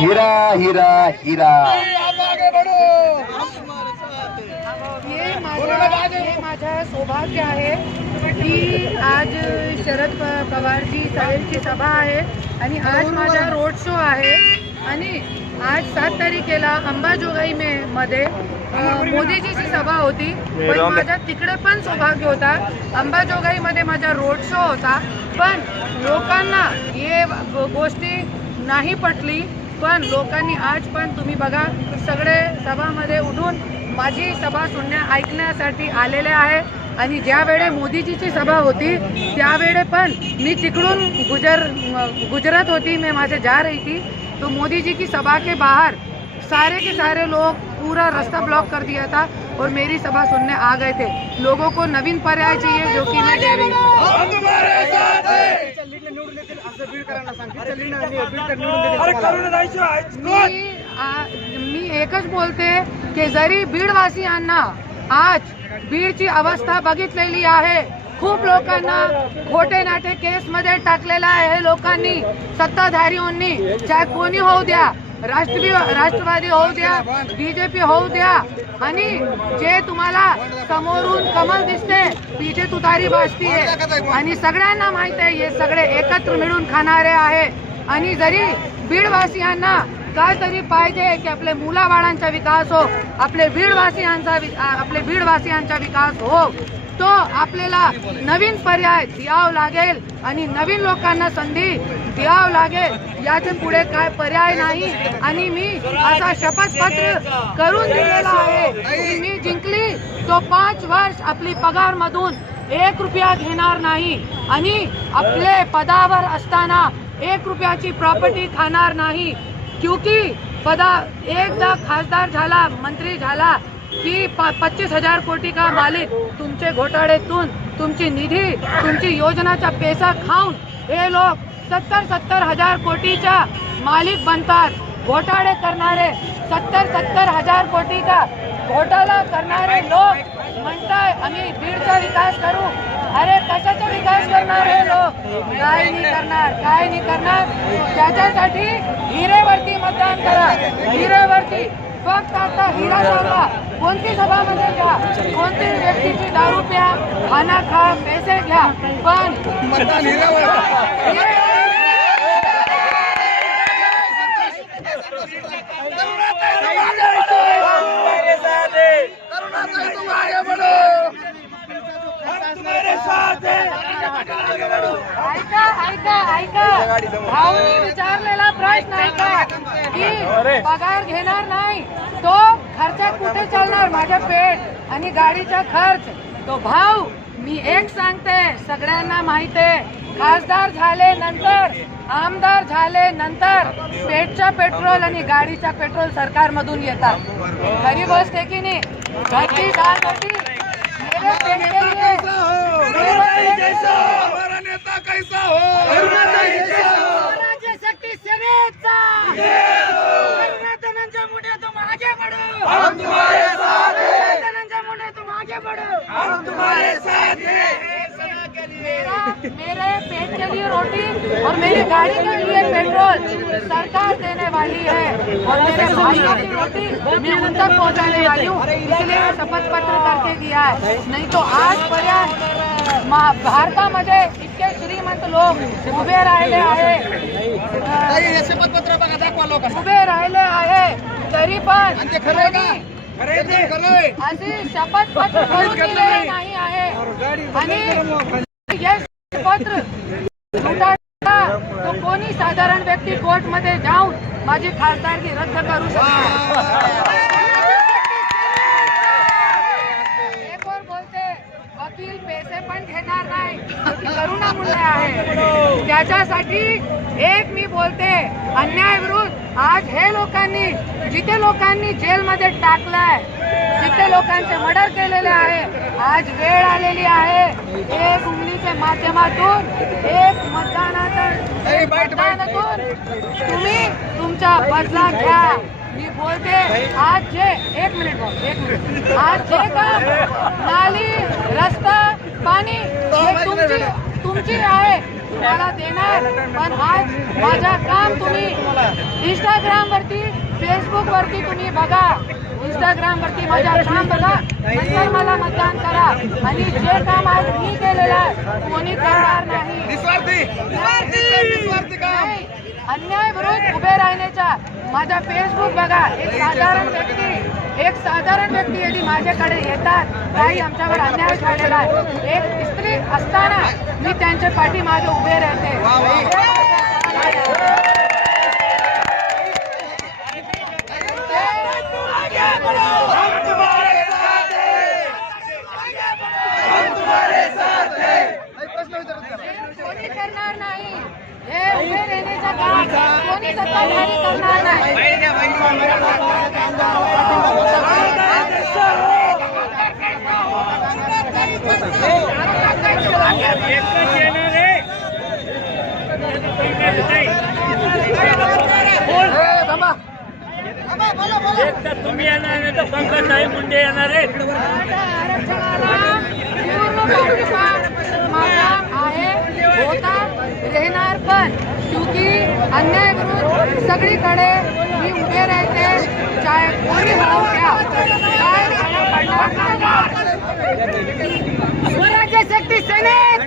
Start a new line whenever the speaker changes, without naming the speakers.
हिरा हिरा हिरा.
हे माझ्या सौभाग्य आहे की आज शरद प- पवारजी साहेबची सभा आहे आणि आज माझा रोड शो आहे. आणि आज सात तारखेला अंबाजोगाई मे मध्ये मोदीजीची सभा होती. पण माझ्या तिकडे पण सौभाग्य होता. अंबाजोगाई मध्ये माझा रोड शो होता. पण लोकांना हे गोष्टी नाही पटली. पण लोकांनी आज पण तुम्ही बघा सगळे सभामध्ये उठून माझी सभा सुनण्या ऐकण्यासाठी आलेले आहे. आणि ज्या वेळे मोदीजीची सभा होती त्यावेळे पण मी तिकडून गुजर गुजरात होती. मैं से जा रही थी. तो मोदी जी की सभा के बाहर सारे के सारे लोग पूरा रास्ता ब्लॉक कर दिया था और मेरी सभा सुनने आ गए थे। लोगों को नवीन पर्याय चाहिए जो कि मैं दे रही हूँ। मी एकच बोलते की जरी बीडवासियांना आज बीडची अवस्था बघितलेली आहे खूप लोकांना खोटे नाटे केस मध्ये टाकलेला आहे. हे लोकांनी सत्ताधारींनी चाहे कोणी होऊ द्या राष्ट्रीय राष्ट्रवादी होऊ द्या बीजेपी होऊ द्या आणि जे तुम्हाला समोरून कमल दिसते तिचे तुतारी भासतीये. आणि सगळ्यांना माहीत आहे हे सगळे एकत्र मिळून खाणारे आहे. आणि जरी बीडवासियांना काय तरी पाहिजे की आपले मुलाबाळांचा विकास हो आपले बीडवासियांचा आपले बीडवासियांचा विकास हो तो आपल्याला नवीन पर्याय द्यावं लागेल आणि नवीन लोकांना संधी द्यावं लागेल. याच्यापुढे काय पर्याय नाही. आणि मी असा शपथपत्र करून दिलेला आहे. की मी जिंकली तो पाच वर्ष आपली पगार मधून एक रुपया घेणार नाही. आणि आपले पदावर असताना एक रुपयाची प्रॉपर्टी खाणार नाही. क्योंकि पदा एकदा खासदार झाला मंत्री झाला की पच्चीस हजार कोटी का मालिक तुमचे घोटाळेतून तुमची निधी तुमची योजनाचा पैसा खाऊन हे लोक सत्तर सत्तर हजार कोटीच्या मालिक बनतात. घोटाळे करणारे सत्तर सत्तर हजार कोटी का घोटाळा करणारे लोक म्हणताय आम्ही बीडचा विकास करू. अरे कशाचा विकास करणार हे लोक? काय नाही करणार काय नाही करणार. त्याच्यासाठी हिरेवरती मतदान करा. हिरेवरती फक्त आता हिरा सांगा. कोणती सभामध्ये घ्या? कोणती व्यक्तीची दारू प्या खाना खा पैसे घ्या. पण ऐका ऐका ऐका. भाऊनी विचारलेला प्रश्न ऐका. की पगार घेणार नाही. तो खर्चात कुठे चालणार माझ्या पेट आणि गाडीचा खर्च तो भाव मी एक सांगते सगळ्यांना माहिती आहे खासदार झाले नंतर आमदार झाले नंतर पेटचा पेट्रोल आणि गाडीचा पेट्रोल सरकारमधून येतात खरी गोष्ट आहे की नाही घरची डाळ
नेता कैसा हो हम तुम्हारे साथ हैं
धनंजय मुंडे तुम आगे बढ़ो
हम तुम्हारे साथ हैं
मेरा मेरे पेट के लिए रोटी और मेरी गाड़ी के लिए पेट्रोल सरकार देने वाली है और मेरे भाइयों की रोटी मैं उन तक पहुँचाने वाली हूँ इसलिए मैं शपथ पत्र करके दिया है नहीं तो आजपर्यंत मा- भारतामध्ये इतके श्रीमंत लोक उभे राहिले आहे अं,
दाखवा
उभे राहिले आहे तरी पण करून दिलेले नाही आहे. आणि हे पत्र तो कोणी साधारण व्यक्ती कोर्टमध्ये जाऊन माझी खासदारकी रद्द करू शकतो? एक और बोलते? वकील पैसे पण घेणार नाही. करुणा मुंडे आहे. त्याच्यासाठी एक मी बोलते अन्याय विरुद्ध आज हे लोकांनी जिथे लोकांनी जेलमध्ये टाकलाय जिथे लोकांचे मर्डर केलेले आहे. आज वेळ आलेली आहे. एक उंगलीच्या माध्यमातून एक मतदानातून मतदानातून तुम्ही तुमचा बदला घ्या. मी बोलते आज जे एक मिनिट भाऊ, एक मिनिट. आज जे काम नाली रस्ता हक्की आहे. तुम्हाला देणार पण आज माझं काम तुम्ही इंस्टाग्राम वरती फेसबुक वरती तुम्ही बघा. इंस्टाग्राम वरती माझं काम बघा. नंतर मला मतदान करा. आणि जे काम आज मी केलेलं आहे कोणी करणार नाही, अन्याय विरोध उभे राहण्याच्या माझा फेसबुक बघा. एक साधारण व्यक्ती एक साधारण व्यक्ती यदि माझ्याकडे येतात काही आमच्यावर अन्याय झालेला आहे. एक स्त्री असताना मी त्यांच्या पाठीमागे उभे राहते.
हैं हैं
करणार नाही.
एक तर तुम्ही येणार नाही तर पंकजताई मुंडे येणार आहेत
मराठा आरक्षणाला पूर्ण पाठिंबा माझा आहे होता राहणार पण क्योंकि अन्याय विरुद्ध सगळीकडे मी उभे राहते. चाहे कोणी होऊ द्या. स्वराज्य शक्ती सेनेत